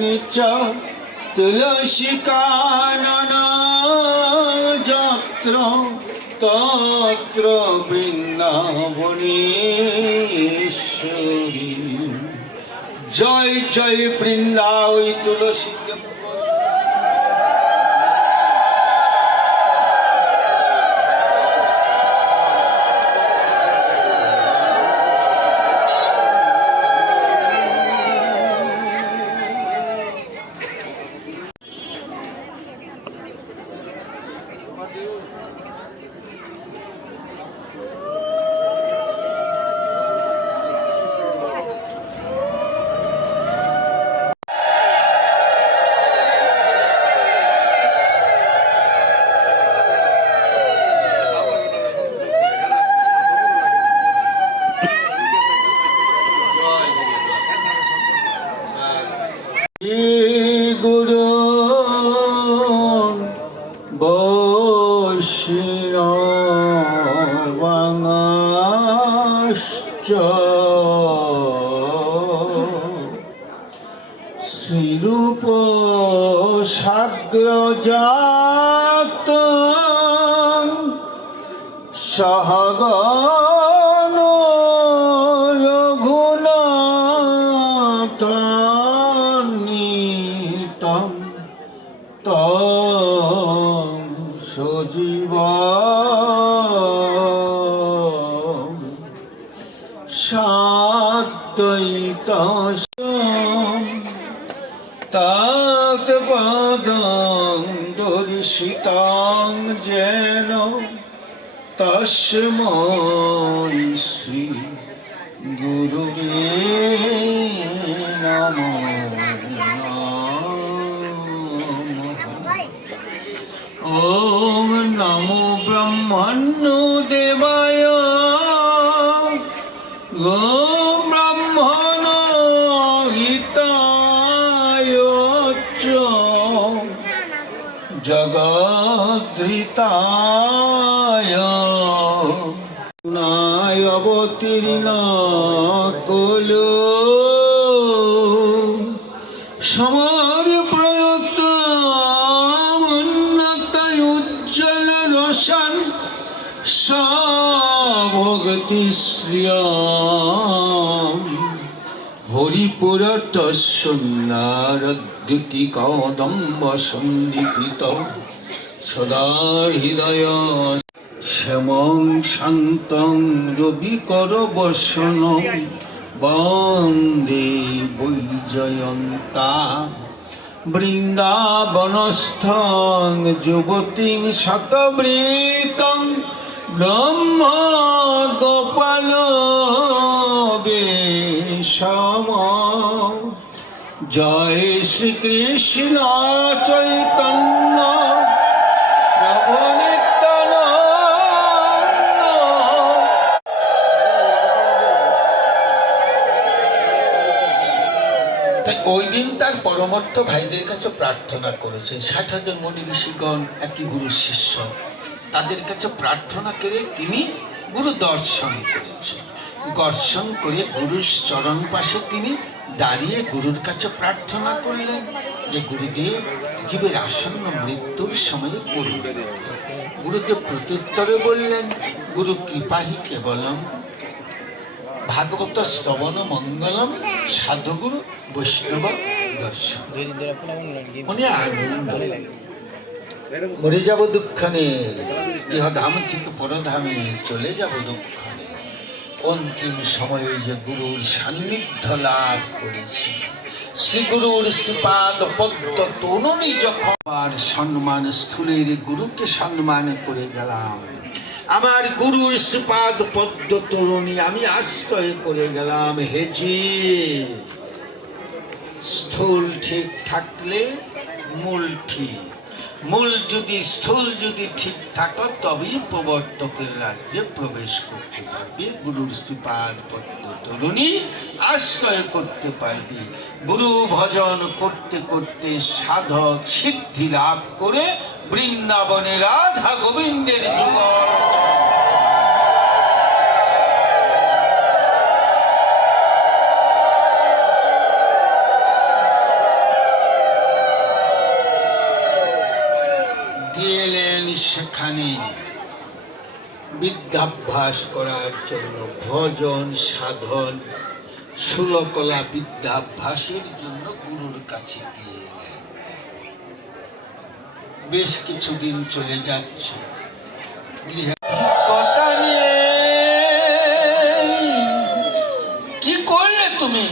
পুষ্পাণি চ তুলসী কানন যত্র তত্র বৃন্দাবনেশ্বরী। জয় জয় বৃন্দা ওই তুলসী। গুরু বৈষ্ণবাংশ্চ শ্রীরূপ সাগ্রজাত সহগণ রঘুনাথান্বিতং তং সজীবং সাদ্বৈতং তৎপদং দর্শিতং যেন তস্मै শ্রী গুরুবে নমঃ। ওম নমো ব্রহ্মণ্য দেবায় ওম ব্রহ্মণ হিতায় চ জগদ্ধিতায় নায় অবতীর্ণ কলো সমর প্রয়ত উন্নত উজ্জ্বল রোশন সভক্তি শ্রিয়াম হরিপুরট সুন্দরদ্যুতি কদম্ব সন্দীপিত সদা হৃদয় শ্যামং শান্তং রবিকর বসন বন্দে বৈজয়ন্তা বৃন্দাবনস্থং যুবতীং শতবৃতং ব্রহ্ম গোপাল বেশম। জয় শ্রীকৃষ্ণ চৈতন্য প্রভু নিত্যানন্দ। তাই ওই দিন তার পরমর্থ ভাইদের কাছে প্রার্থনা করেছে। 60,000 মুনি ঋষিগণ একই গুরু শিষ্য, তাদের কাছে প্রার্থনা করে তিনি গুরু দর্শন করেছেন। দর্শন করে গুরুর চরণ পাশে তিনি দাঁড়িয়ে গুরুর কাছে প্রার্থনা করলেন যে গুরুদেব, জীবের আসন্ন মৃত্যুর সময়ে করুন। গুরুদেব প্রত্যুত্তরে বললেন, গুরু কৃপাহি কেবলম ভাগবত শ্রবণ মঙ্গলম সাধুগুরু বৈষ্ণব দর্শন। উনি আনন্দ মরে যাব দুঃখনে, ইহধাম থেকে পরধামে চলে যাব দুঃখনে। অন্তিম সময়ে যে গুরুর সান্নিধ্য লাভ করেছি, শ্রী গুরুর শ্রীপাদ পদ্ম তরুণী যখন সম্মান স্থূলের গুরুকে সম্মান করে গেলাম, আমার গুরুর শ্রীপাদ পদ্ম তরুণী আমি আশ্রয় করে গেলাম। হেজি স্থূল ঠিক থাকলে মূল ঠিক, মূল যদি স্থূল যদি ঠিক থাকো তবেই প্রবর্তকের রাজ্যে প্রবেশ করতে পারবে। গুরুর শ্রীপাদ পদ্ম তরুণী আশ্রয় করতে পারবে। গুরু ভজন করতে করতে সাধক সিদ্ধি লাভ করে বৃন্দাবনে রাধা গোবিন্দের যুগল। সেখানে বিদ্যাভ্যাস করার জন্য ভজন সাধন সুলকলা বিদ্যাভ্যাসের জন্য গুরুর কাছে দিয়ে গেলেন। বেশ কিছুদিন চলে যাচ্ছে, কথা নিয়ে কি করলে তুমি?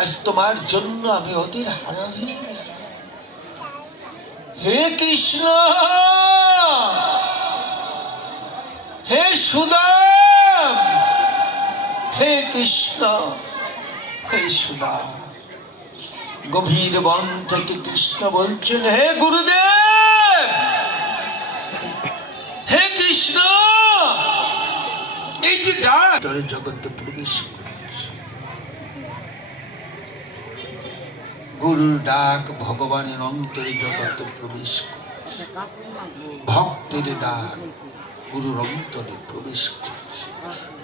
আজ তোমার জন্য আমি অধীর হারা হয়ে গেলাম। হে কৃষ্ণ, হে সুদাম, হে কৃষ্ণ, হে সুদাম। গভীর বন থেকে কৃষ্ণ বলছেন, হে গুরুদেব, হে কৃষ্ণ, এই যে ডাক জগতে প্রবেশ করেছে। গুরুর ডাক ভগবানের অন্তরে জগতে প্রবেশ করেছে। ভক্তের ডাক গুরুর অন্তরে প্রবেশ করেছে।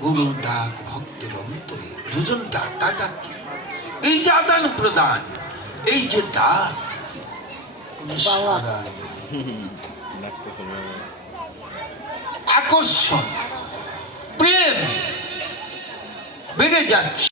গুরুর ডাক ভক্তের অন্তরে, দুজন ডাকা ডাকি, এই যে আদান প্রদান, এই যে ডাক, আকর্ষণ, প্রেম বেড়ে যাচ্ছে।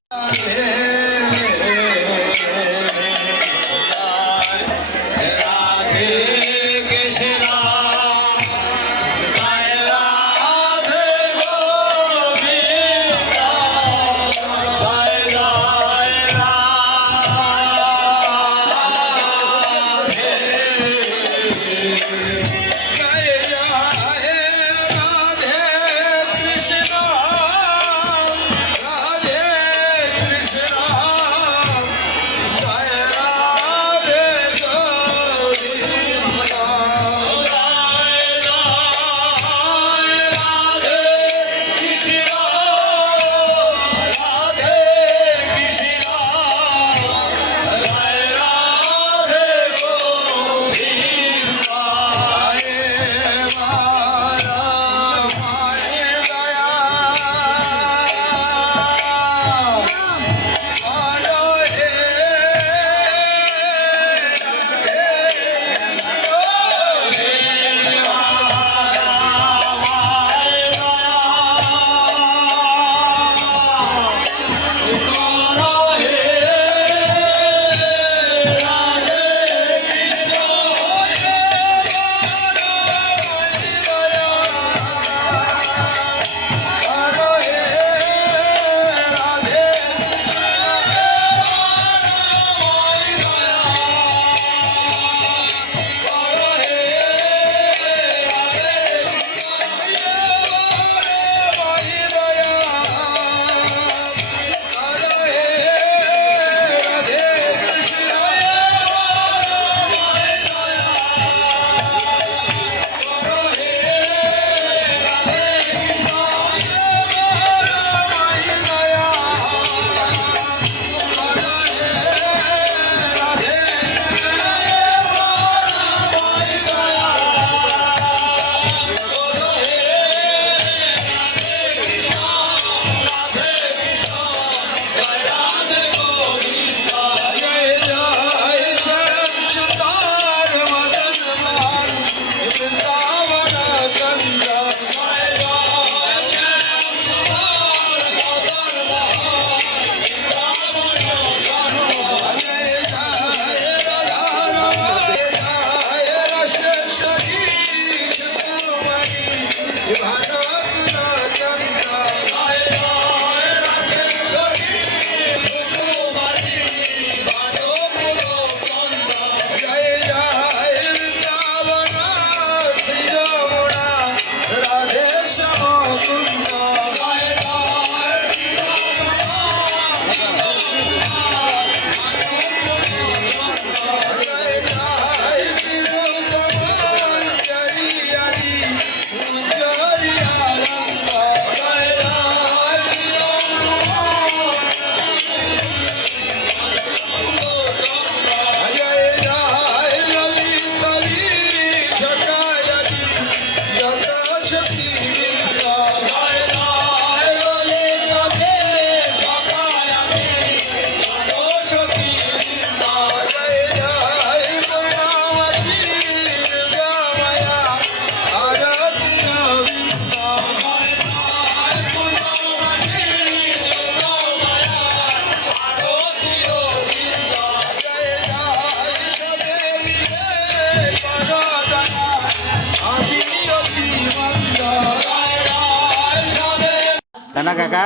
তাই না কাকা?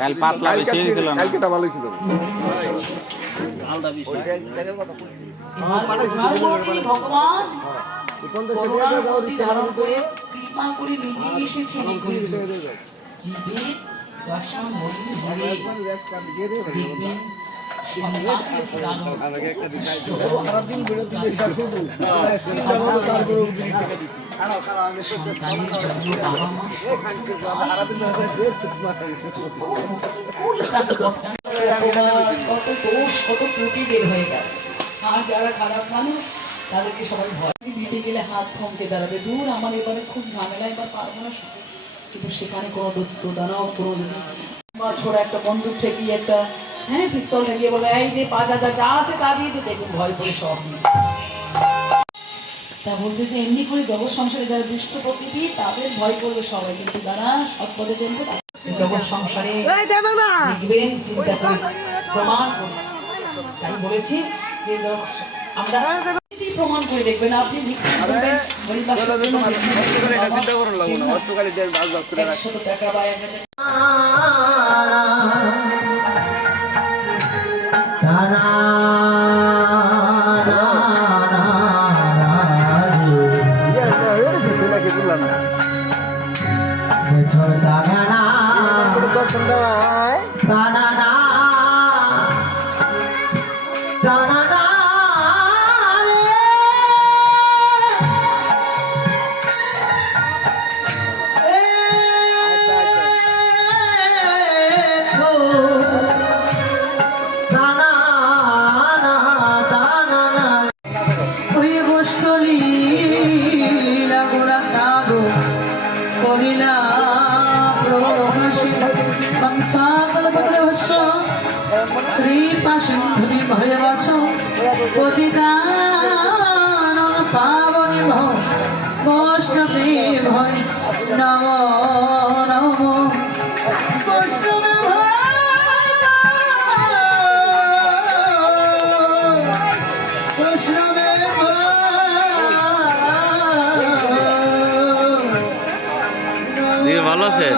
কাল পাতলা বেশি ছিল না। কালকেটা ভালোই ছিল। ভগবান করুণার গতি ধারণ করে কৃপা করে নিজে এসেছেন এগুলি জীবের দশা মরি হরে দেখবেন কত দোষ কত ত্রুটি বের হয়ে গেল। আর যারা খারাপ মানুষ তাদেরকে সবাই ভয় দিতে গেলে হাত থমকে দাঁড়াবে, দূর আমার এবারে খুব ঝামেলা, এবার পারবো না। কিন্তু সেখানে কোনো দানব কোনো যদি ছোট একটা বন্দুক ঠেকিয়ে একটা পিস্তল ঠেকিয়ে বলে এই যে 5,000 যা আছে তা দিয়ে দিতে, দেখুন ভয় করে সব নিয়ে। তা বলছে যে এমনি করে জগৎ সংসারে যারা দুষ্ট প্রকৃতি তাদের ভয় করবে সবাই, কিন্তু যারা সৎ পথে চলবে জগৎ সংসারে দেখবেন চিন্তা করে প্রমাণ করবে। তাই বলেছি যে আমরা প্রমাণ করে দেখবেন আপনি টাকা বা 1,000 পাবনি বৈষ্ণবে ভয় নম নম বৈষ্ণবে বৈষ্ণবে ভালো আছেন?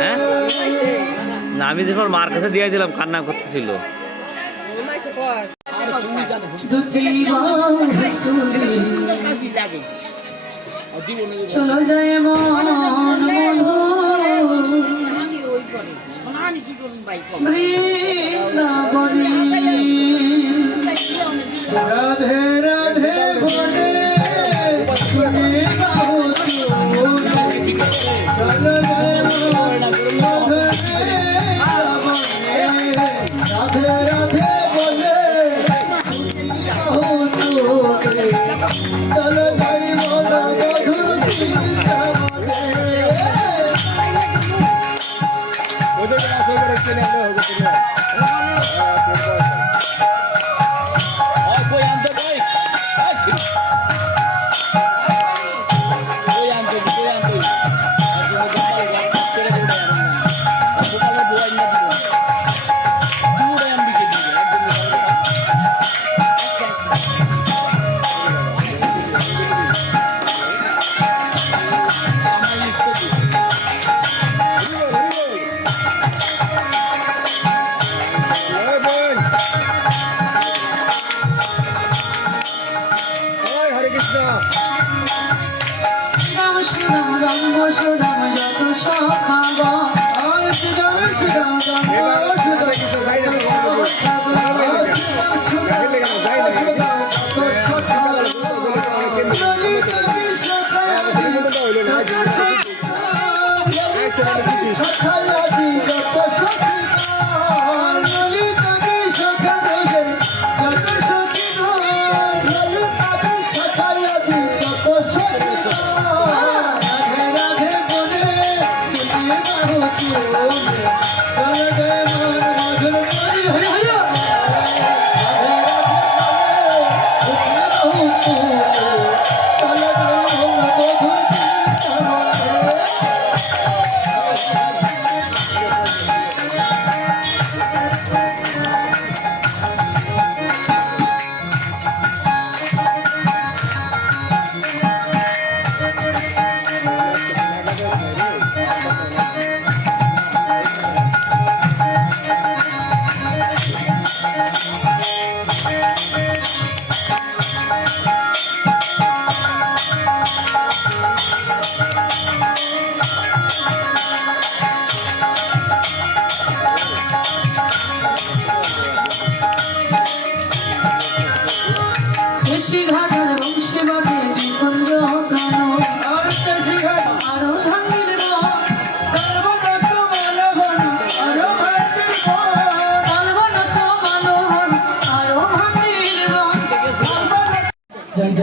হ্যাঁ না, আমি যখন মার কাছে দিয়ে দিলাম কান্না করতেছিল। চলো যায় মন বৃন্দাবনী রাধে রাধে বলে রাধে রাধে বলে চলো যাই মনা মধুর রাধে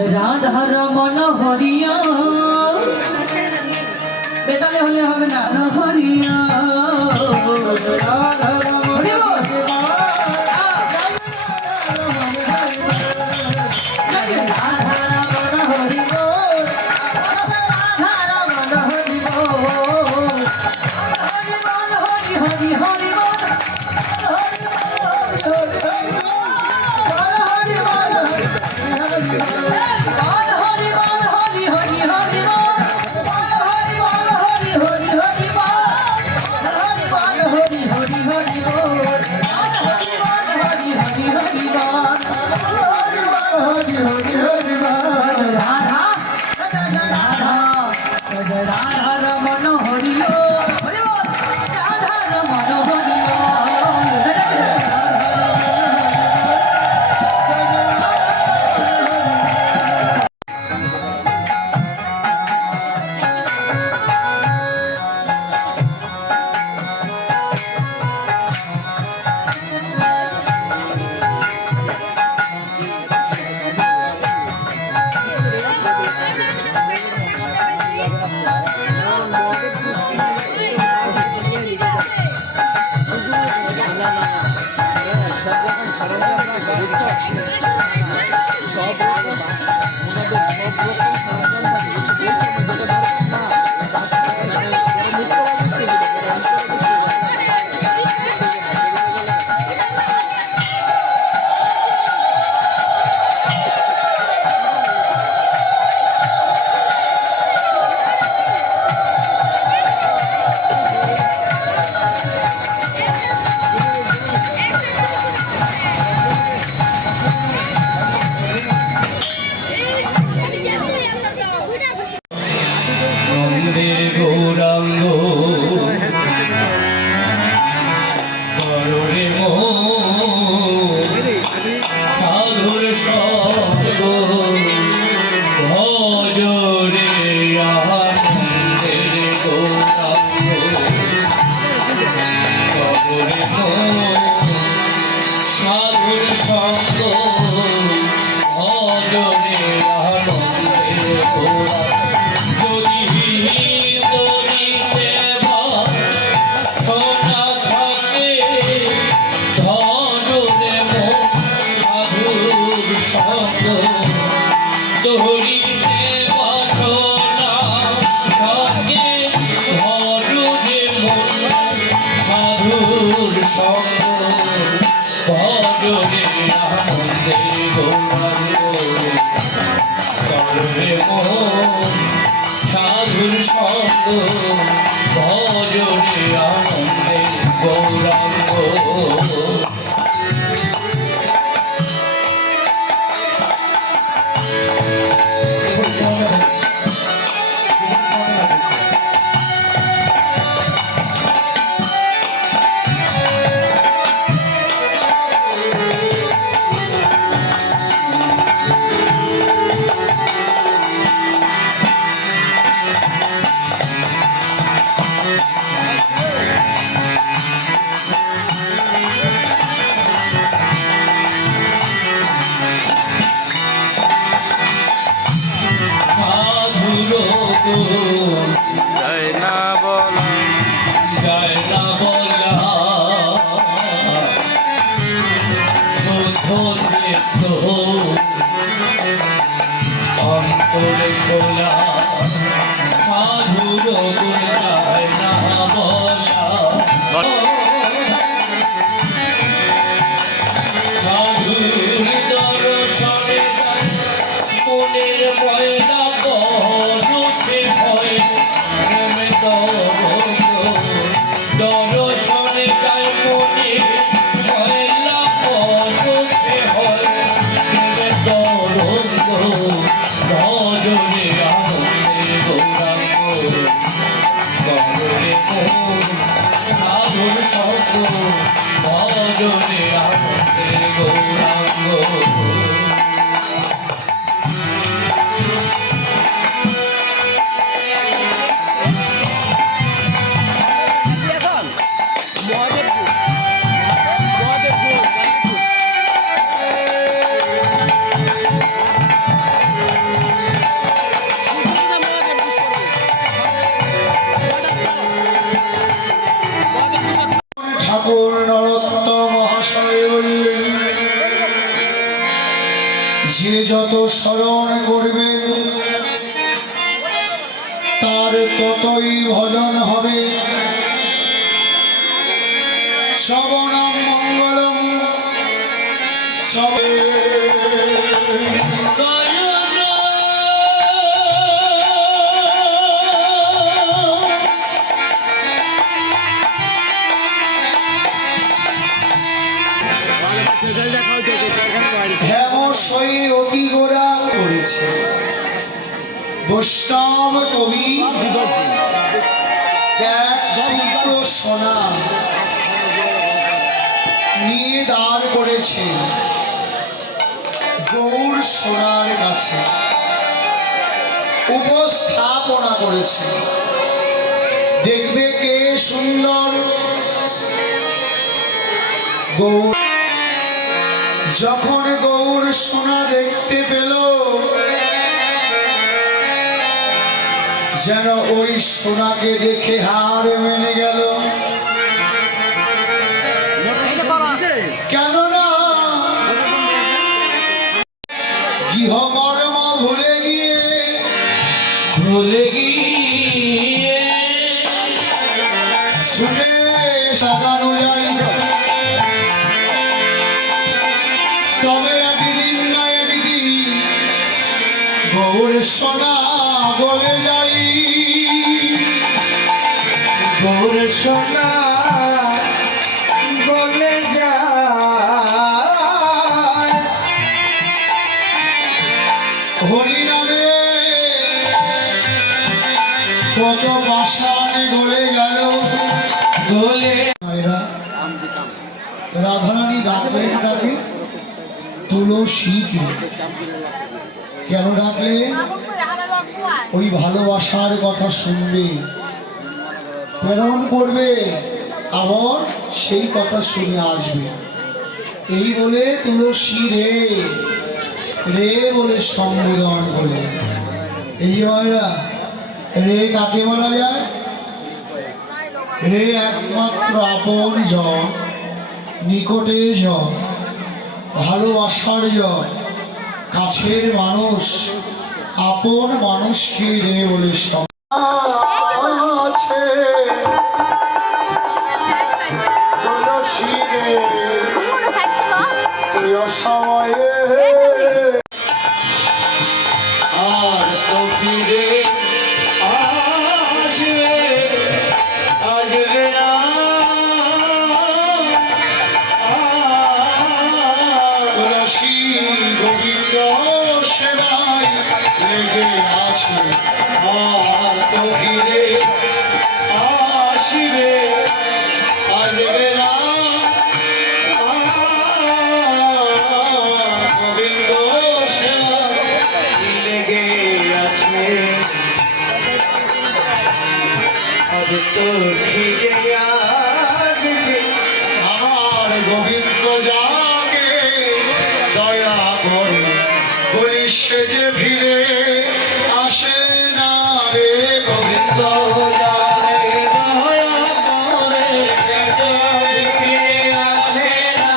রাধা রমন হরিয়া বেতালে হলে হবে না হরিয়া সাধুর সঙ্গ ভজনে আনন্দে গৌরাঙ্গ জয় না বলা জয় না বলা শুদ্ধ চিত্ত অন্তরে খোলা সাধুর গুণ জয় না বলা সাধুর দর্শনে মনের ময়লা পরশে ভয় প্রেমে দর্শনে গায় মনে ময়লা পরশে হয় প্রেমে তরঙ্গ ভজনে আনন্দে গৌরাঙ্গ গৌরে মন সাধুর শব্দ ভজনে আনন্দে গৌরাঙ্গ যে যত স্মরণ করবে তার ততই ভজন হবে। শ্রবণম মঙ্গলম সবে হেমশই অতি গোড়া করেছে বৈষ্ণব কবি তীব্র সোনা নিয়ে দাঁড় করেছে গৌর সোনার কাছে, উপস্থাপনা করেছে। দেখবে কে সুন্দর গৌর। যখন গৌর সোনা দেখতে পেল যেন ওই সোনাকে দেখে হার মেনে গেল। কেননা গৃহকর্ম ভুলে গিয়ে শুনে সাজানো যায়। তবে একদিন না একদিন গৌর সোনা গলে যাই, গৌর সোনা গলে যায়। হরিনামে কত পাষাণে গলে গেল গলে। রাধারানী ডাকলেন কাকে? তুলসীকে। কেন ডাকলেন? ওই ভালোবাসার কথা শুনবে, প্রেরণ করবে, আবার সেই কথা শুনে আসবে। এই বলে তুলসী রে রে বলে সম্বোধন করলে। এই মায়েরা রে কাকে বলা যায়? রে একমাত্র আপন জন, নিকটের জন, ভালোবাসার জন, কাছের মানুষ, আপন মানুষকে রে বলে আছে। তুলসী রে প্রিয় সময়ে আর তো ফিরে আসবে আসবে না। তুলসী গোবিন্দ সেবায় লেগে আছে। আর তো ফিরে আসবে আসবে না। গোবিন্দ সেবা লেগে আছে। আর তো ফিরে আসবে আমার গোবিন্দ যাকে দয়া করে বলি সে যে ফিরে আসে না রে গোবিন্দ। যারে দয়া করে ফিরে আসে না।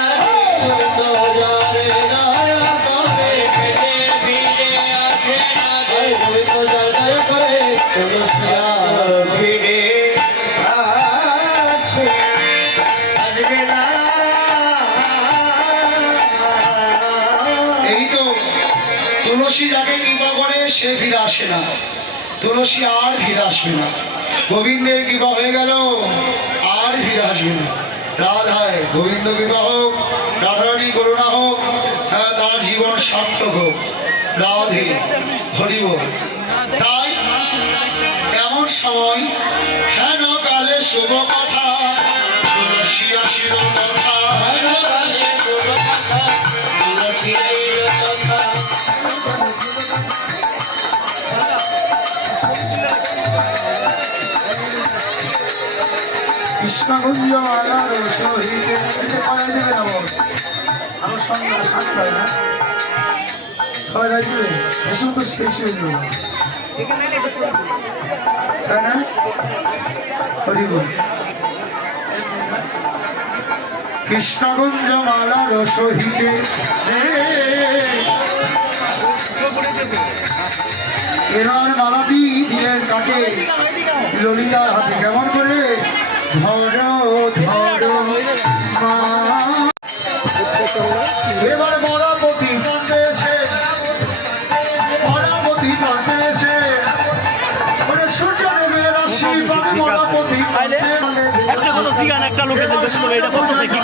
গোবিন্দ যারে দয়া করে ফিরে আসে না। গোবিন্দ যারে দয়া করে ফিরে আসে আসবে না। এই তো তুলসী যাকে কৃপা করে সে ফিরে আসে না, তুলসী আর ফিরে আসবে না। গোবিন্দের কৃপা হয়ে গেল, আর ফিরে আসবে না। রাধায় গোবিন্দ কৃপা হোক, রাধারানী করুণা হোক, হ্যাঁ তার জীবন সার্থক হোক। রাধে হরিব। তাই এমন সময় হেন কালে শুভ কথা তুলসী আসিল কথা। কৃষ্ণগুঞ্জ মালার সহিতে পায়ে দেবে না বল। আমার সঙ্গে সাতটায় না ছয়টায় দেবে, এসব তো শেষ হয়ে যাবে তাই না? হরিবল। কৃষ্ণগুঞ্জ মালার সহিতে এবার মালাটি দিলেন কাকে? ললিতার হাতে। কেমন করে? ধরো ধরো মা। এবার মরাপতি কাণ্ডে এসে মরাপতি কাণ্ডে এসে ওরে সূর্যদেবের আশীর্বাদ মরাপতি কাণ্ডে একটা কথা জিগান একটা লোকে এটা করতেছে কি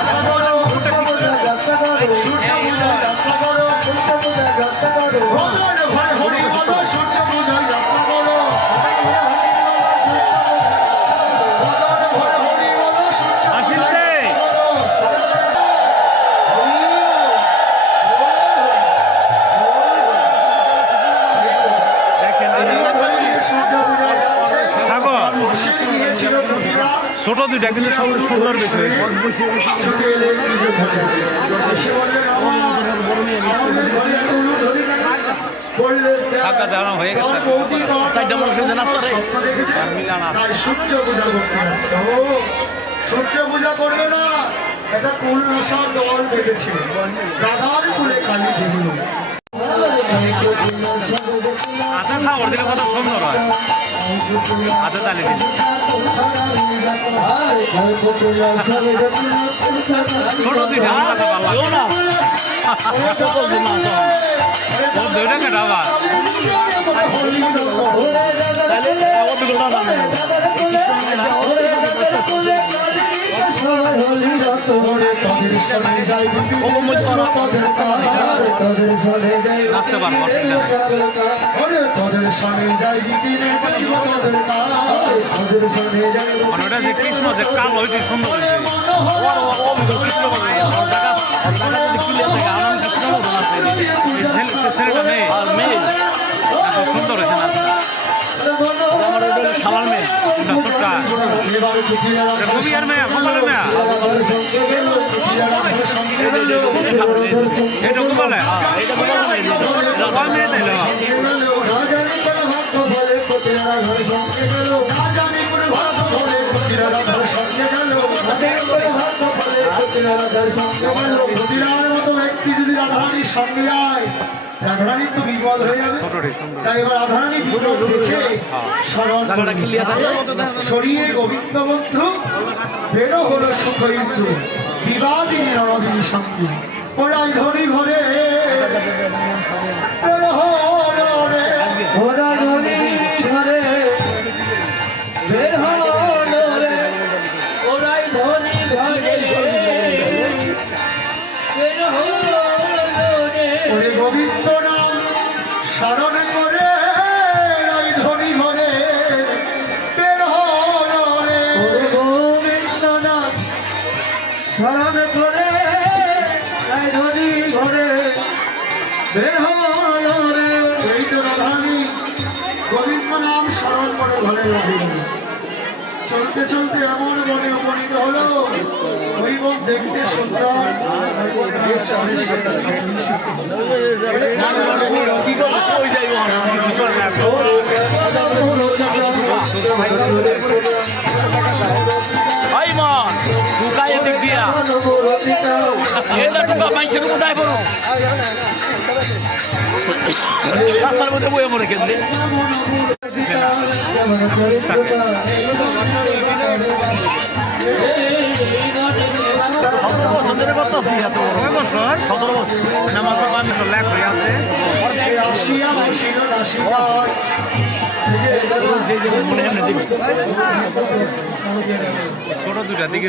ছোট দুইটা কিন্তু সব সুন্দর বিষয় টাকা দেওয়া হয়ে গেছে সূর্য পূজা করতে যাচ্ছে। ও সূর্য পূজা করবে না, এটা কুল নশার দল ভেবেছে। গাদার কুলে কালি দেবে। হাতে খাবার দিলে কত সুন্দর হয়, হাতে তালি দিলে ছোট দুইটা ভালো না দুইটা কেটা আবার নাচতে পারবো ওটা যে কৃষ্ণ যে কাল ওইটি সুন্দর ছেলেটা মেয়ে সুন্দর হয়েছে না সালার মেয়ে কবিয়ার মেয়ে গোপালের মেয়ে এটা গোপালে মেয়ে দিল মতো ব্যক্তি যদি রাধারানীর সঙ্গে যায়, রাধারানীর তো বিপদ হয়ে যাবে। তাই এবার রাধারানী বিপদ দেখে সরিয়ে গোবিন্দ বন্ধু বেরো হলো সুখইন্দ্র বিবাদিনী নরদিনী সঙ্গে ওরাই ধরি ঘরে বেরো হলো রে ওরা ধরি ঘরে বের হলো রে ওরাই ধরি ঘরে বের হলো রে ওরে গোবিন্দ নাম স্মরণ করে ওই ধরি ঘরে বের হলো রে ওরে গোবিন্দ নাম স্মরণ করে ওই ধরি ঘরে বের হলো রে। এই তো রাধারানী গোবিন্দ নাম স্মরণ করে ঘরে রাখি। চলতে চলতে এমন বনে উপনীত হলো ওই বন দেখতে সুন্দর দিক দিয়া মানুষের কোথায় করো রাস্তার মধ্যে বয়ে মনে কেন্দ্রে ছোট দুটা দিকে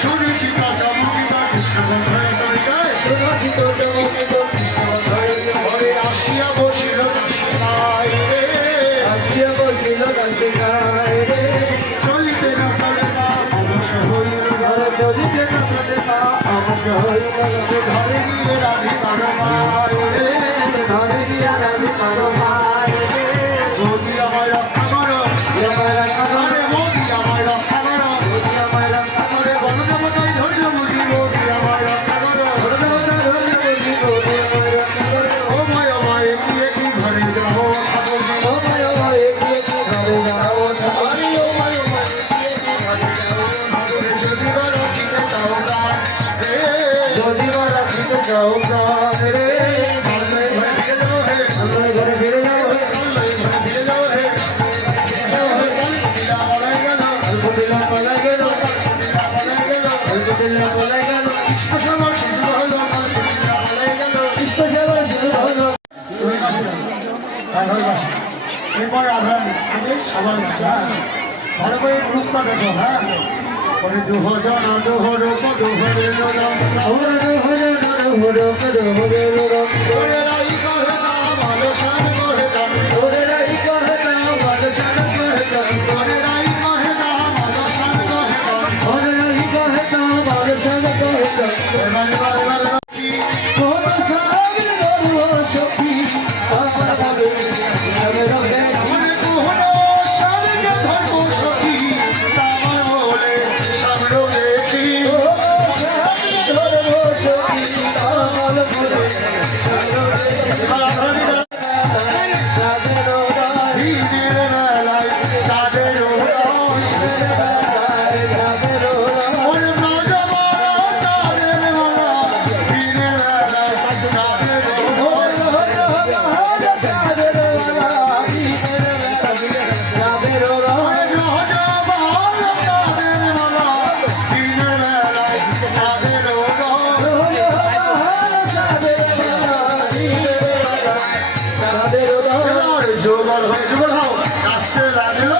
শুনেছি আসিয়া বসিল আসিয়া বসিল চলিতে না চলে না অবশ্য হইল চলিতে না চলে না অবশ্য হইল ঘরে গিয়ে রাধি কারো মায়ে ঘরে গিয়ে রাধি কারো মায়ে মোদি আমায় রক্ষা করো মোদি আমায় রক্ষা করো মোদি আমায় রক্ষা করে গণদেবতাই ধরিল মোদি মোদি আমায় রক্ষা করো গণদেবতাই ধরিল মোদি মোদি আমায় রক্ষা করো ও মায় এগিয়ে কি ঘরে যাবো ঠাকুরজি ও মায় এগিয়ে কি ঘরে যাবো ঠাকুরজি ও মায় এগিয়ে কি ঘরে যাবো যদি বলো কি চাও রাধা সবার চায় ভালো করে গ্রুপটা দেখো হ্যাঁ ওরে দুহজন দুহর দুহরে ওরে রাই করে না ভালো সান করে চান ওরে রাই করে না ভালো সান করে চান ওরে রাই করে না ভালো সান করে চান ওরে রাই করে না ভালো সান করে চান এবার কি কোন সাগর গো সখী আমার ভাবে আমি রবে মনে কোন সাগর ধর্ম সখী আমার বলে সামনে দেখি সাগর ধর্ম সখী আমার বলে জোগাড় হয়ে জোগাড় হও আসতে লাগলো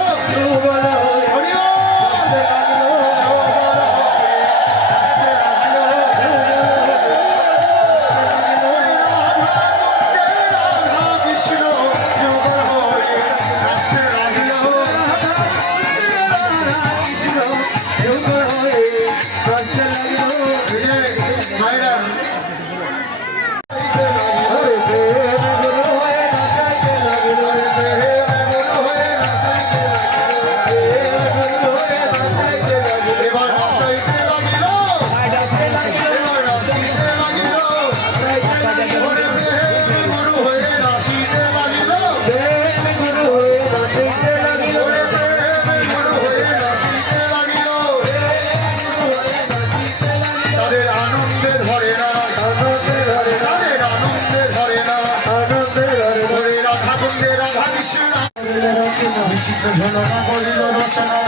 ঝলনা করিল রচনা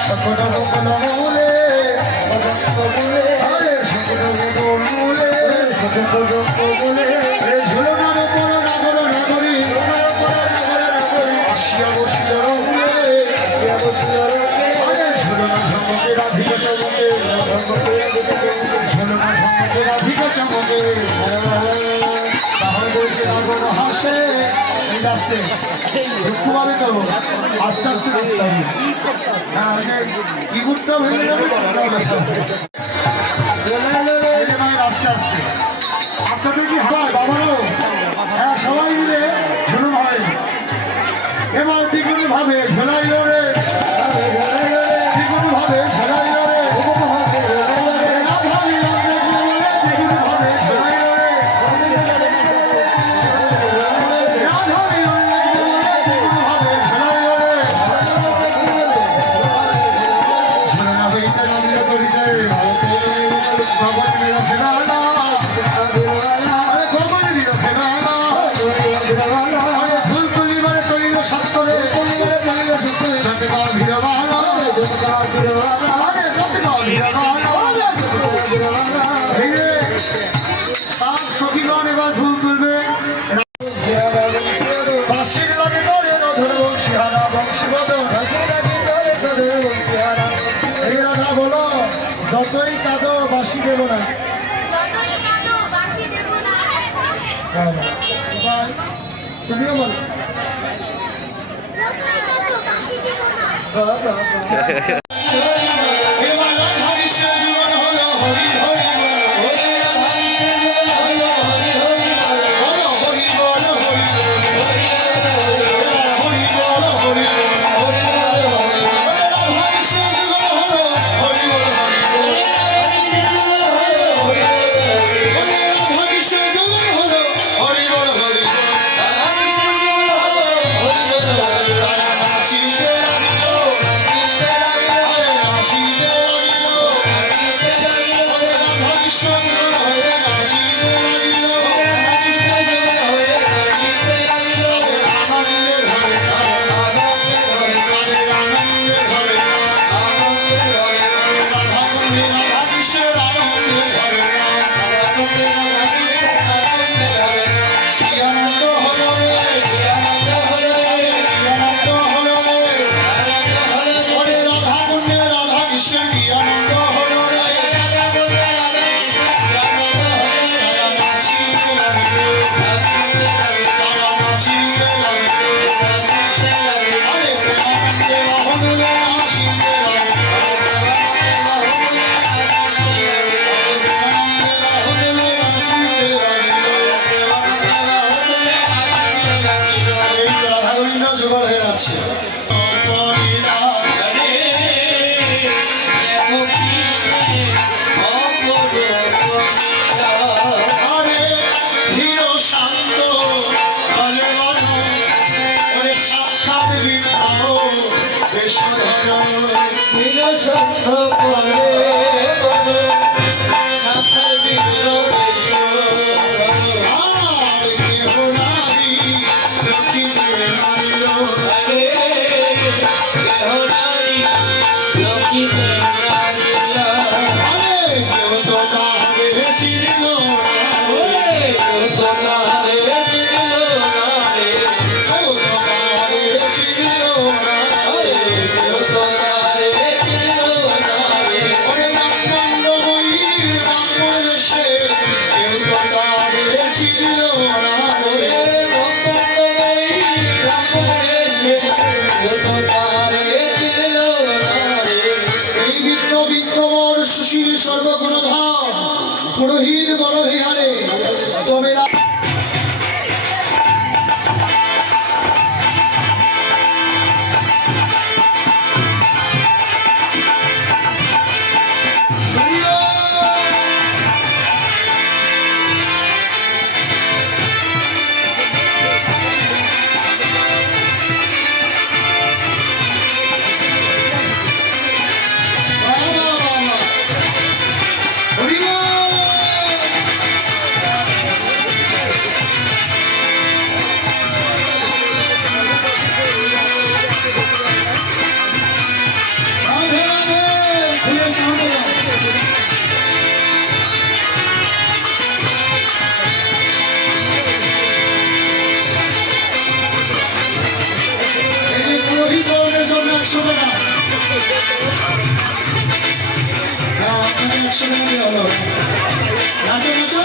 সকল বকুল মূলে আরে সকল বকুল মূলে সকল বকুলে ঝুলনার উপর নাগর নাগরী আসিয়া বসিল রঙে আরে ঝুলনা ঝমকে রাধিকা চমকে ঝুলনা ঝমকে রাধিকা চমকে তাহলে বলছে নাগর হাসে আস্তে একটু ভাবে তো আস্তে আস্তে রাখতে হবে হ্যাঁ আগে কিবোর্ডটা ভেঙে যাবে আস্তে আস্তে আপনাদের কি হয় বাবারও হ্যাঁ সবাই মিলে ঝুলুন হয় এবার দ্বিগুণ ভাবে ঝোলাই লড়ে দ্বিগুণ ভাবে ঝোলাই লড়ে সখীগণ এবার ফুল তুলবে বাঁশির লাগে ধরে নধর বংশীহারা বংশীবদন এই রাধা বলো যতই কাঁদো বাঁশি দেব না এবার তুমিও বলো জোগাড় হয়ে আছে আরে দেখো কৃষ্ণে অপরূপা আরে ধীর শান্ত বলে বলো ওরে সাক্ষাৎ বিনাও বেশধর নীলসন্ধ করে বলো সাক্ষাৎ বিষ্ণু আর কেহ নারী লক্ষ্মীকে মানিল আরে কেহ নারী লক্ষ্মীতে নারিলা আরে কেউ তো তাহাকে চিনিল ওরে কেউ তো তারে চিনল না রে কেউ তো তাহাকে চিনিল ওরে কেউ তো তারে চিনল না রে ওরে ব্রাহ্মণময়ী ব্রাহ্মণ দেশে কেউ তো তাহাকে চিনিল না ওরে ব্রহ্মময়ী ব্রাহ্মণেশে কেউ তো তারে চিনল না রে এই বিপ্র বিক্রমর সুশীল সর্বগুণধর পুরোহিত বড় হিহারে তবে না পুরোহিত বর্গের জন্য 100 টাকা না আপনার 100 টাকা দিয়ে হলো নাচো নাচো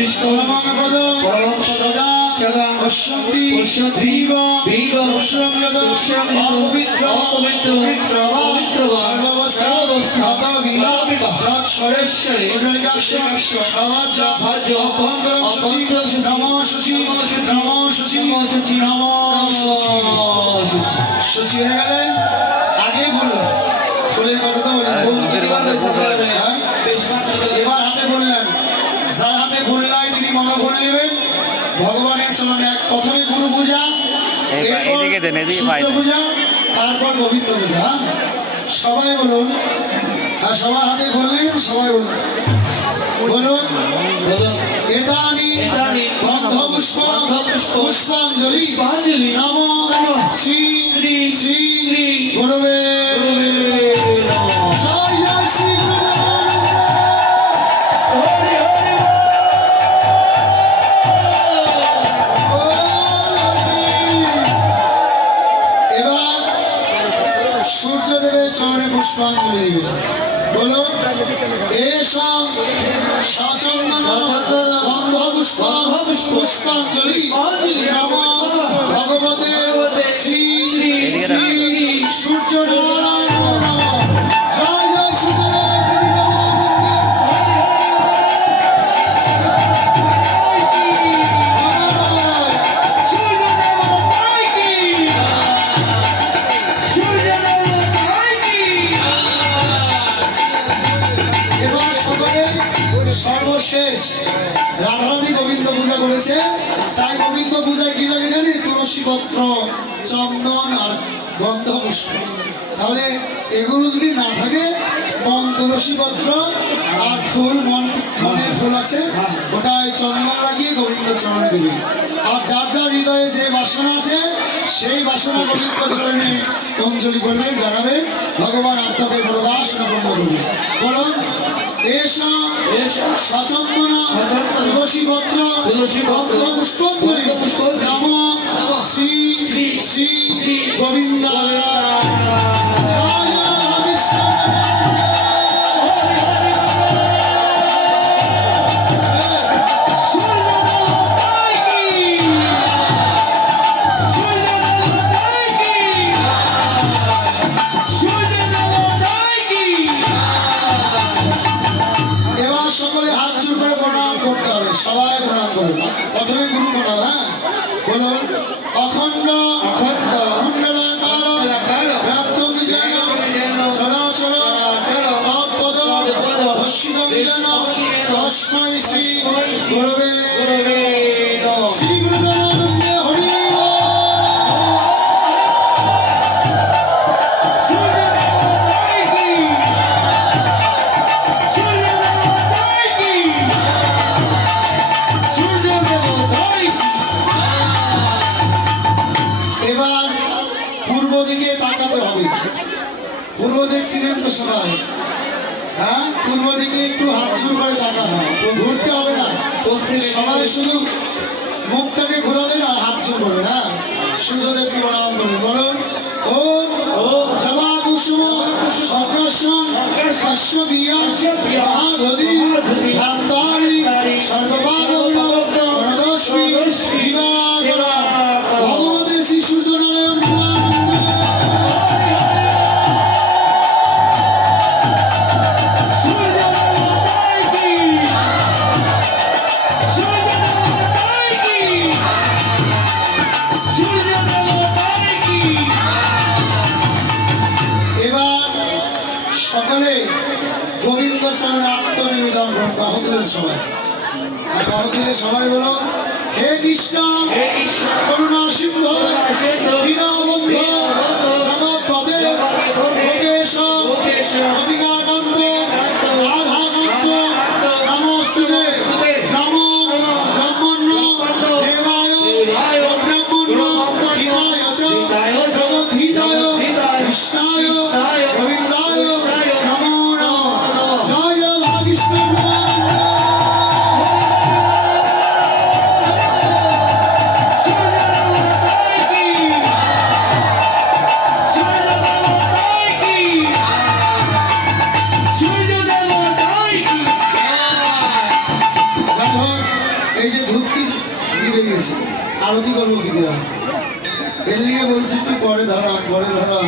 বিষ্ণু পরমাপদ সদা পশ্যন্তি ভিব অপবিত্র পবিত্র বা সর্বাবস্থা যৎ সরেশ্বরে সমাজ অভ্যন্তরং শুচি নমঃ শুচি নমঃ শুচি নমঃ শুচি শুচি হয়ে গেলেন আগে বললো ফুলের কথা তো বললেন এবার হাতে বললেন যার হাতে ফুল নাই তিনি মনোফল নেবেন ভগবানের চরণে এক প্রথমে গুরু পূজা এরপর এদিকে দেন, এদিকে সূর্য পাই না। পূজা তারপর গোবিন্দ পূজা সবাই বলুন আর সবার হাতে বললেন সবাই বলুন বলুন এদানি গন্ধপুষ্প পুষ্পাঞ্জলি নমঃ শ্রী শ্রী গুরুবে জয় জয় শ্রী এবার সূর্যদেবের চরণে পুষ্পাঞ্জলি দিবে বলো এসব সচন্দন গন্ধ পুষ্প পুষ্পাঞ্জলি নমঃ ভগবতে শ্রী শ্রী সূর্য নারায়ণ নমঃ জয় জয় সূর্যদেব এবার সকলে সর্বশেষ রাধারানী গোবিন্দ পূজা করেছে তাই গোবিন্দ পূজায় কি লাগে জানি তুলসী পত্র চন্দন আর গন্ধ পুষ্প তাহলে এগুলো যদি না থাকে মন তুলসী পত্র আর ফুল মনের ফুল আছে ওটাই চন্দন লাগিয়ে গোবিন্দ চরণে দেবে আর যার যার হৃদয়ে যে বাসনা আছে সেই বাসনা গোবিন্দ চরণে অঞ্জলি করবেন জানাবেন ভগবান আপনাদের বড় বাসনা পূর্ণ করবে বলুন এসব সচন্দনা তুলসী পত্র গন্ধ পুষ্পাঞ্জলি নমঃ শ্রী শ্রী গোবিন্দ জয় রাধেকৃষ্ণ। এবার সকলে হাত জোর করে প্রণাম করতে হবে সবাই প্রণাম করুন প্রথমে গুরু প্রণাম হ্যাঁ বলুন অখণ্ড কুণ্ডলাকার ব্যাপ্তং যেন চরাচর তৎপদ দর্শিতং যেন তস্मै শ্রী গুরবে শ্রী গুরুদেবানন্দে হরি বল। এবার পূর্ব দিকে তাকাতে হবে পূর্ব দেখছিলেন তো সবাই হ্যাঁ পূর্ব দিকে একটু হাত জোর করে তাকানো ঘুরতে হবে না সবাই শুধু মুখটাকে ঘোরাবেন আর হাত জোর করবেন হ্যাঁ সূর্যদেবকে প্রণাম করবেন বলুন ও জবা কুসুম সকাশন কাশ্যপিয়া মহাধরি ধান্তারি সর্বভাগবন বরদস্মী দিবাকরা ভগবতে শ্রী সূর্যনারায়ণ প্রেমানন্দে। এবার সকলে গোবিন্দ চরণে আত্মনিবেদন করুন বাহু তুলেন সবাই আর বাহু তুলে সবাই বলো হে কৃষ্ণ করুণা সিন্ধু দীনবন্ধু জগৎপদে গোপেশ গোপিকাকান্ত রাধাকান্ত নমস্তুতে নমো ব্রহ্মণ্য দেবায় ব্রহ্মণ্য হিতায় চ জগদ্ধিতায় কৃষ্ণায় গোবিন্দায় নমো নমঃ জয় জয় রাধেকৃষ্ণ। বেরিয়েছে, আরতি করবো কি দেওয়া এর নিয়ে বলছি একটু পরে ধরা পরে ধরা।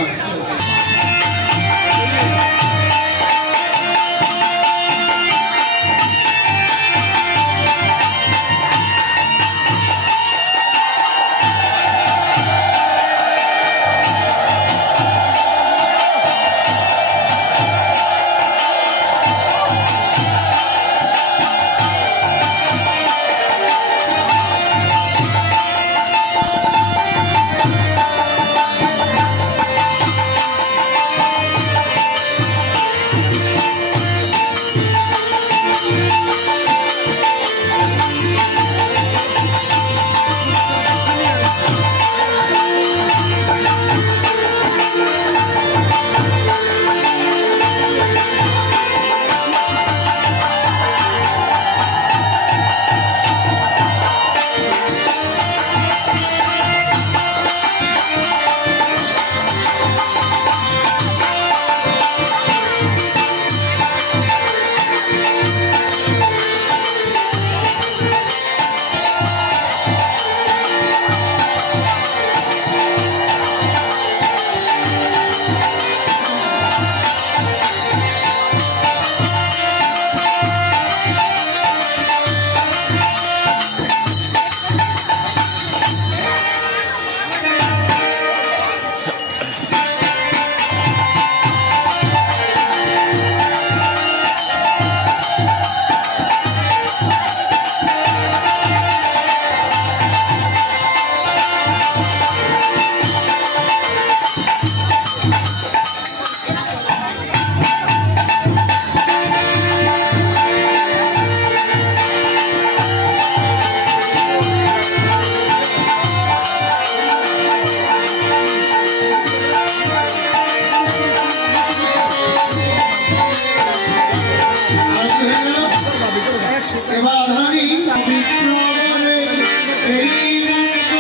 এবার আধারানী বিপ্লবরে এই মন্ত্র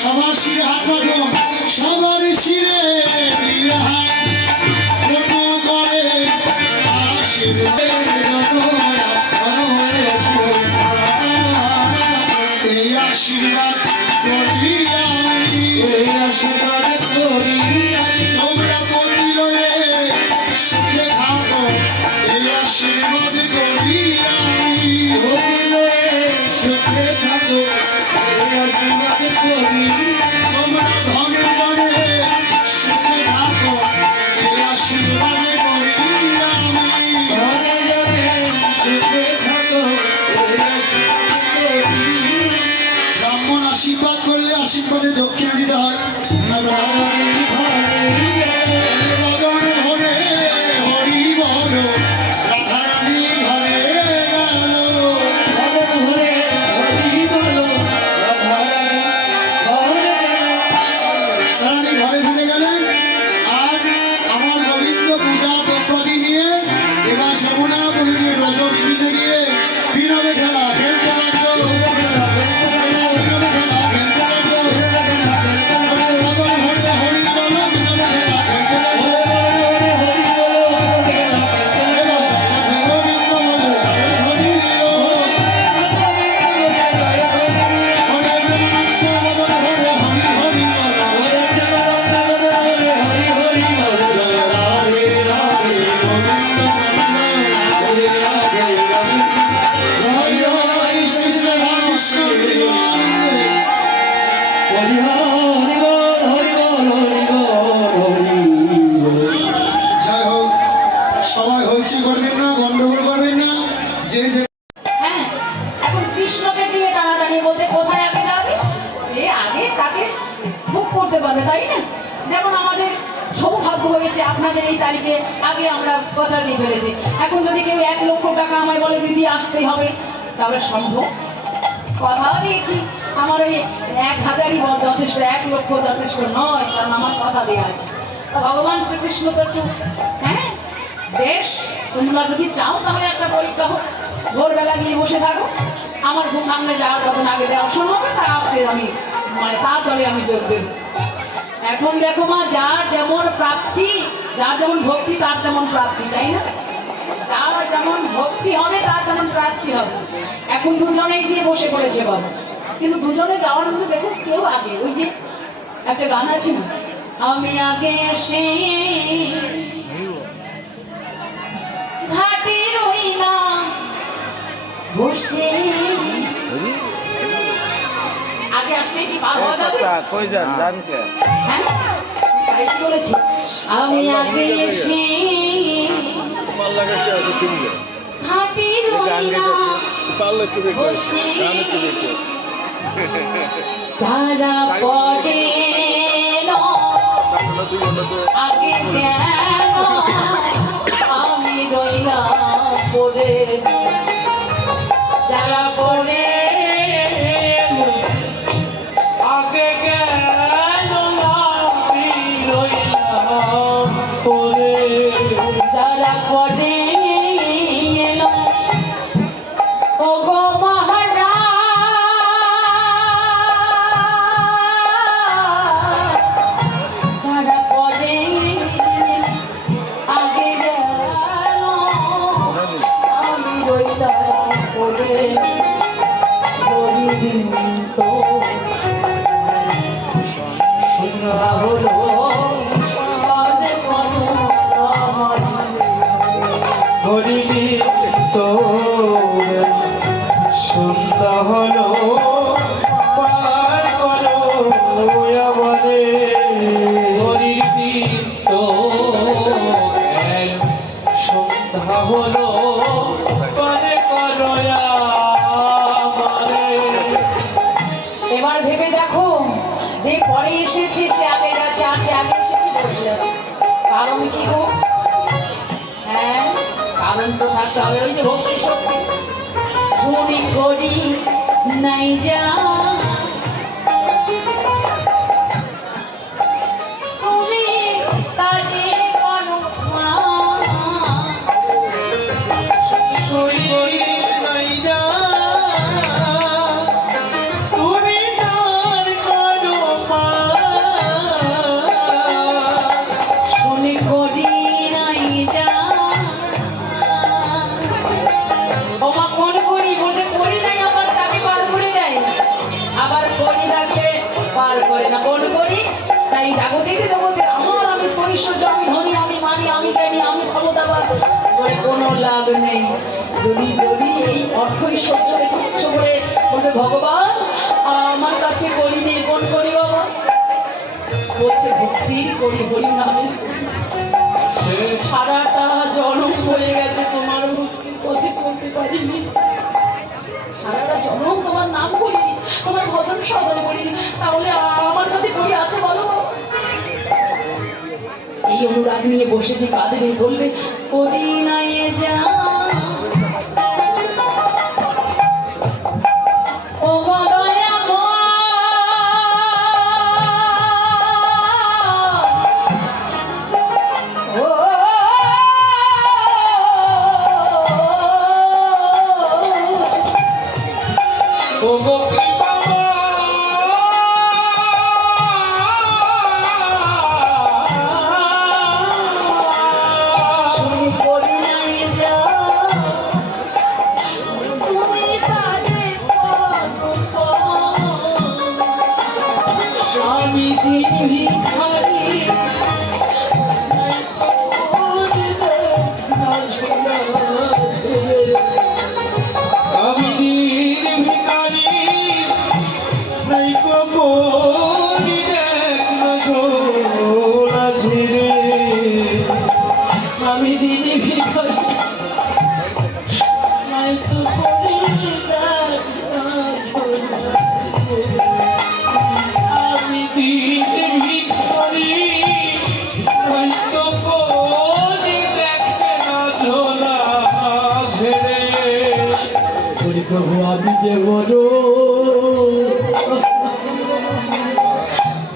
সবার শিরে হাত রাখো, সবার শিরে দিলে হাত এই আশীর্বাদ তোমরা মন্দির সুখে থাকো, এই আশীর্বাদ করি তোমরা ধনে ধনে সুখে থাকো, এই আশীর্বাদ করি ব্রাহ্মণ আশীর্বাদ করলে আশীর্বাদে দক্ষিণা দিতে হয়। বদন ভরে হরি বল, রাধারানী ঘরে গেল, রাধারানী ঘরে ফিরে গেলেন। আর আমার গোবিন্দ পূজার দ্রব্যাদি নিয়ে এবার যমুনা পুরী ব্রজ বিপিনে গিয়ে বিনোদে খেলা খেলতে লাগলো, বিনোদে খেলা খেলতে লাগলো। বদন ভরে হরি বল, বিনোদে খেলা খেলতে লাগলো। এবার সাইডে গোবিন্দ বলে সাইডে হরি দিল, হরে ব্রহ্মাণ্ড বদন ভরে হরি হরি বল, জয় রাধে রাধে গোবিন্দ জয় হরি কৃষ্ণ রামকৃষ্ণ প্রেমানন্দে। যাই হোক, সবাই হইচই করবেন না, গন্ডগোল করবেন না, যে যে হ্যাঁ, এখন কৃষ্ণকে দিয়ে টানাটানি বলতে কোথায় আগে যাবে, যে আগে তাকে বুক করতে পারবে, তাই না? যেমন আমাদের সৌভাগ্য হয়েছে আপনাদের এই তারিখে আগে আমরা কথা দিয়ে ফেলেছি। এখন যদি কেউ 1 লক্ষ টাকা আমায় বলে দিদি আসতেই হবে, তাহলে সম্ভব? কথা দিয়েছি, আমার ওই 1000ই যথেষ্ট, 1 লক্ষ যথেষ্ট নয়, কারণ আমার কথা দেওয়া আছে। ভগবান শ্রীকৃষ্ণ তো একটু হ্যাঁ বেশ তোমরা যদি চাও তাহলে একটা পরীক্ষা হোক, ভোরবেলা গিয়ে বসে থাকো, আমার ঘুম ভাঙলে যাওয়ার কদিন আগে দেওয়া শোনাবে, তারপরে আমি মানে তার দলে আমি যোগ দেব। এখন দেখো মা, যার যেমন প্রাপ্তি, যার যেমন ভক্তি তার তেমন প্রাপ্তি, তাই না? যার যেমন ভক্তি হবে তার তেমন প্রাপ্তি হবে। এখন দুজনেই গিয়ে বসে পড়েছে বাবা, কিন্তু দুজনে যাওয়ার মধ্যে দেখো কেউ আগে, ওই যে একটা গান আছে না, আমি আগে এসে ঘাটে রইলাম বসে, আগে আসলে কি পার হওয়া যাবে? কই যান জানকে হ্যাঁ তাই তো বলেছি, আমি আগে এসে ঘাটে রইলাম বসে, যারা পড়ে আগে কেন আমি রইলাম পড়ে, যারা পড়ে আগে গেল আমি রইলাম পরে। যারা পড়ে ও গো মহারাজ, যারা পড়ে আগে গেল আমি রইলাম পড়ে, প্রতিদিন তো সন্ধ্যা হলো পারে কোনো হরিণী তো সন্ধ্যা হলো পার করো আমারে। হরিণী তো সন্ধ্যা হলো পার করো আমারে। এবার ভেবে দেখো, যে পরে এসেছে সে আগে গেছে, আর যে আগে এসেছে বসে আছে, কারণ কি গো? হ্যাঁ কারণ তো থাকতে হবে, ওই যে ভক্তি শক্তি। শুনি করি নাই যা তুমি তারে কোনো কই কই নাই যা তুমি তার করো মা। শুনি করি নাই যা, ও মা কোন করি বলছে করি নাই, আমার তাকে পার করে দেয়, আবার করি তাকে পার করে না। কোন করি? তাই জাগতিক জগতের আমার, আমি ঐশ্বর্য, আমি ধনী, আমি মানি, আমি জ্ঞানী, আমি ক্ষমতাবান বলে কোনো লাভ নেই। যদি যদি এই অর্থ ঐশ্বর্য দেখে উচ্চ করে বলবে ভগবান আমার কাছে করি নেই, কোন করি বাবা? বলছে ভক্তি করি, হরি নামে সারাটা জনম হয়ে গেছে তোমার ভক্তির পথে চলতে পারিনি, সারাটা জনম তোমার নাম করিনি, তোমার ভজন সাধন করিনি, তাহলে আমার কাছে করি আছে বলো? এই অনুরাগ নিয়ে বসেছে, কাঁদবে, বলবে করি নাই যা ও গো দয়াময়, ও ওগো কৃপাময়, শুনি করি নাই যা তুমি তারে কোনো স্বামী দিন ভিখারি আমি দিন ভিখারি নাই করি দেখ নজরা ঝিরে। আমি দিনে ভিখারি নাই তো করি আমি দিন ভিখারি নাই করি দেখ নজরা ঝিরে। প্রভু আমি যে বড়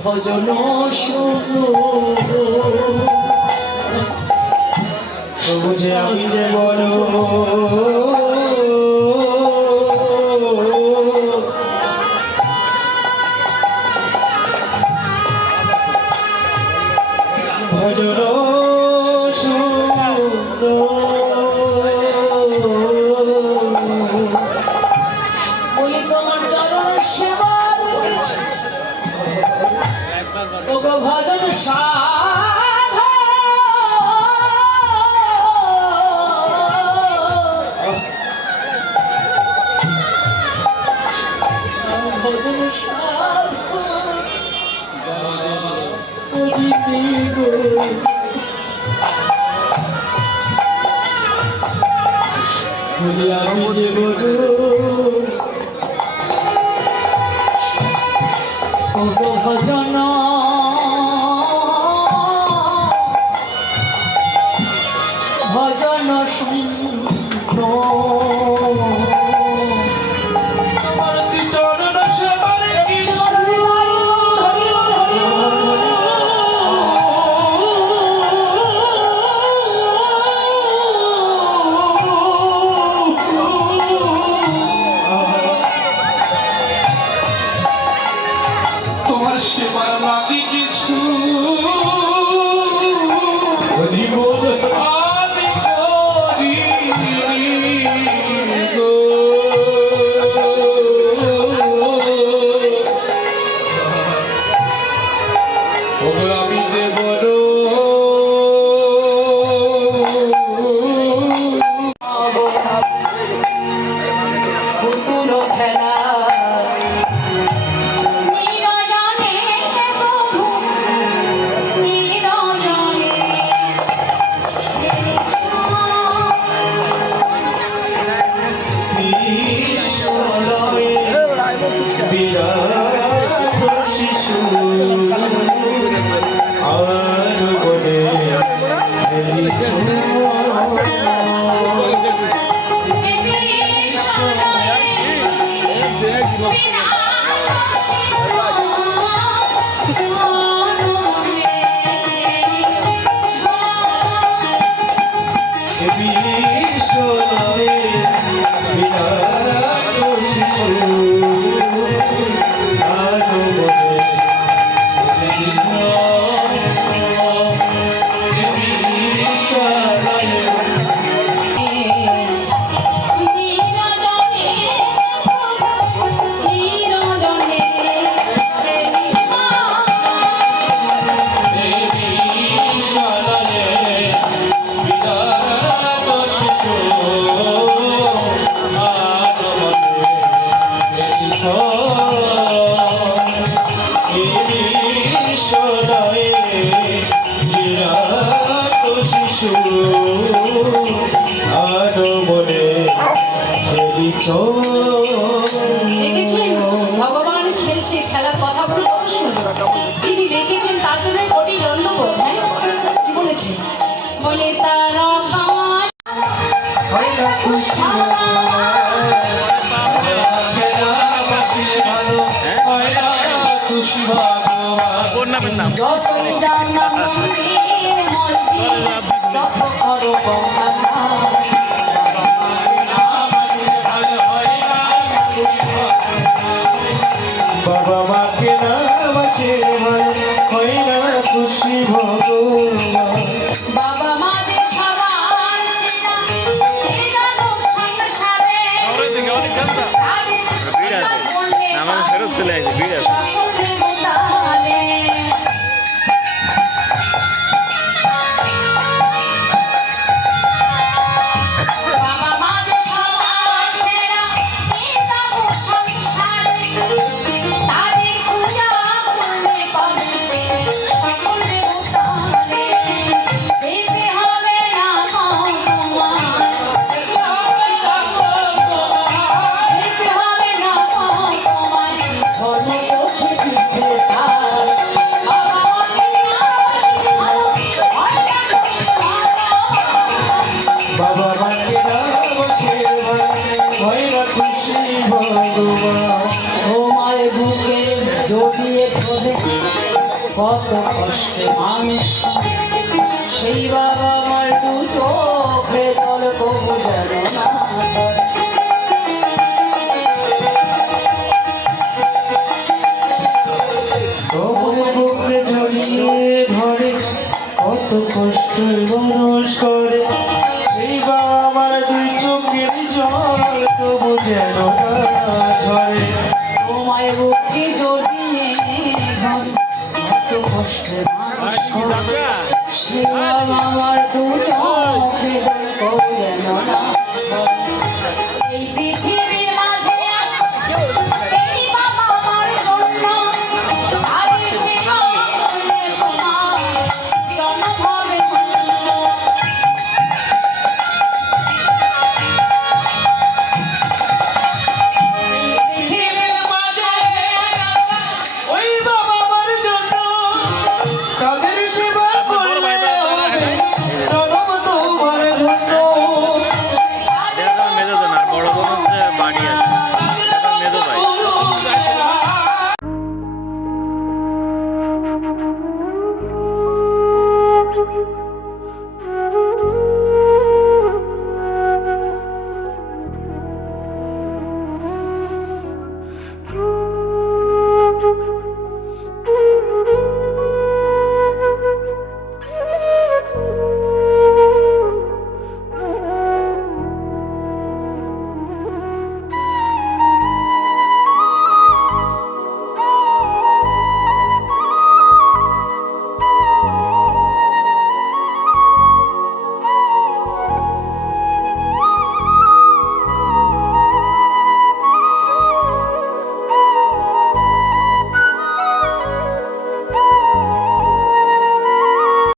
ভজন শুনো তবু যে আমি যে বড় ভজন বলি তোমার চরণ সেবা তোকে ভজন সাধা ভজন সাধা করিবি গো বলি আমি যে বড় ভজন ভজন শুনো আমার চরণ সেবার কিছু তোমার সেবার লাগি কিছু আমি করি গো। ওগো আমি যে বড় পুতুল খেলা নিরজনে প্রভু নিরজনে ঈশ্বরে বিরাট শিশু আর বলে ঈশ্বরে বিরাট শিশু আর বলে দেখেছেন ভগবান খেলছে খেলার কথাগুলো কত সুন্দর তিনি লিখেছেন তার জন্য কোটি দণ্ডবোধ হ্যাঁ কি বলেছে বলে তারা কোন নামের নাম বাবা মাকে না বাঁচে হয় না খুশি ভগবান বাবা মাদের সবার সেরা সংসারে ভিড় আছে আমাদের ফেরত চলে আসে ভিড় আছে বাবা মাদের সবার সেরা সংসারে তাদের পূজা করলে পাবে সকল দেবতারে যেতে হবে না তোমার যেতে হবে না তোমার ধর্ম পথে পিঠে থাক বাবা মাকে ভালো বাবা মাকে না বাঁচে হয় না খুশি ভগবান ও মায়ের বুকে জড়িয়ে ধরে কত কষ্টে মানুষ সেই বাবা আমার দুচোখ বেদল কবু যেন না ধরে। তোমার বুকে জড়িয়ে ধরে কত কষ্ট বরস করে এই বা আমার দুই চোখের জল তবু যেন না ধরে তোমায় বুকে জড়িয়ে ধরে কত কষ্টে মানুষ করে সে আমার দু চোখে কবু যেন না ধরে। এই পৃথিবী